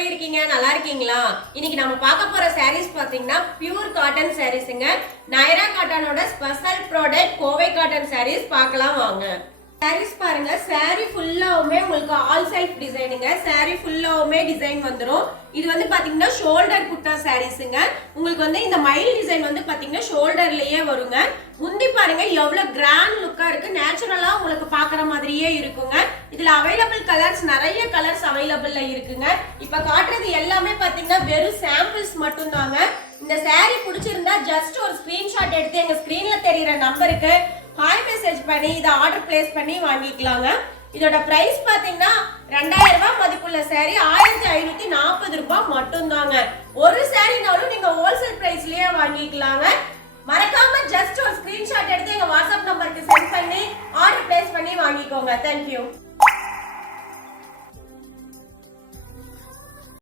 எப்படி இருக்கீங்க? நல்லா இருக்கீங்களா? இன்னைக்கு நம்ம பார்க்க போற sarees பாத்தீங்கன்னா பியூர் காட்டன் sareesங்க. நயரா காட்டனோட special product Kovai cotton sarees பார்க்கலாம் வாங்க. sarees பாருங்க, saree ஃபுல்லாவுமே உங்களுக்கு ஆல் செல்ஃப் டிசைனுங்க. saree ஃபுல்லாவுமே டிசைன் வந்துரும். இது வந்து பாத்தீங்கன்னா ஷோல்டர் புட்டா sareesங்க. உங்களுக்கு வந்து இந்த மயில் டிசைன் வந்து பாத்தீங்கன்னா ஷோல்டர்லயே வருங்க. முந்தி பாருங்க எவ்வளவு கிராண்ட் லுக்கா இருக்கு. நேச்சுரலா உங்களுக்கு பார்க்குற மாதிரியே இருக்குங்க. இதுல அவைலபிள் கலர்ஸ் நிறைய கலர்ஸ் அவைலபிள்ல இருக்குங்க. இப்ப காட்டுறது எல்லாமே பாத்தீங்கன்னா வெறும் சாம்பிள்ஸ் மட்டும் தாங்க. இந்த saree பிடிச்சிருந்தா ஜஸ்ட் ஒரு ஸ்கிரீன்ஷாட் எடுத்து எங்க ஸ்கிரீன்ல தெரியுற நம்பருக்கு ஹாய் மெசேஜ் பண்ணி இதை ஆர்டர் பிளேஸ் பண்ணி வாங்கிக்கலாங்க. இதோட பிரைஸ் பாத்தீங்கன்னா 2000 ரூபாய் மதிப்புள்ள saree 1540 ரூபாய் மட்டும் தாங்க. ஒரு சாரினாலும் நீங்க ஹோல்சேல் பிரைஸ்லயே வாங்கிக்கலாங்க. மறக்காம ஜஸ்ட் ஒரு ஸ்கிரீன்ஷாட் எடுத்து எங்க வாட்ஸ்அப் நம்பருக்கு சென்ட் பண்ணி ஆர்டர் பிளேஸ் பண்ணி வாங்கிக்கோங்க. Thank you.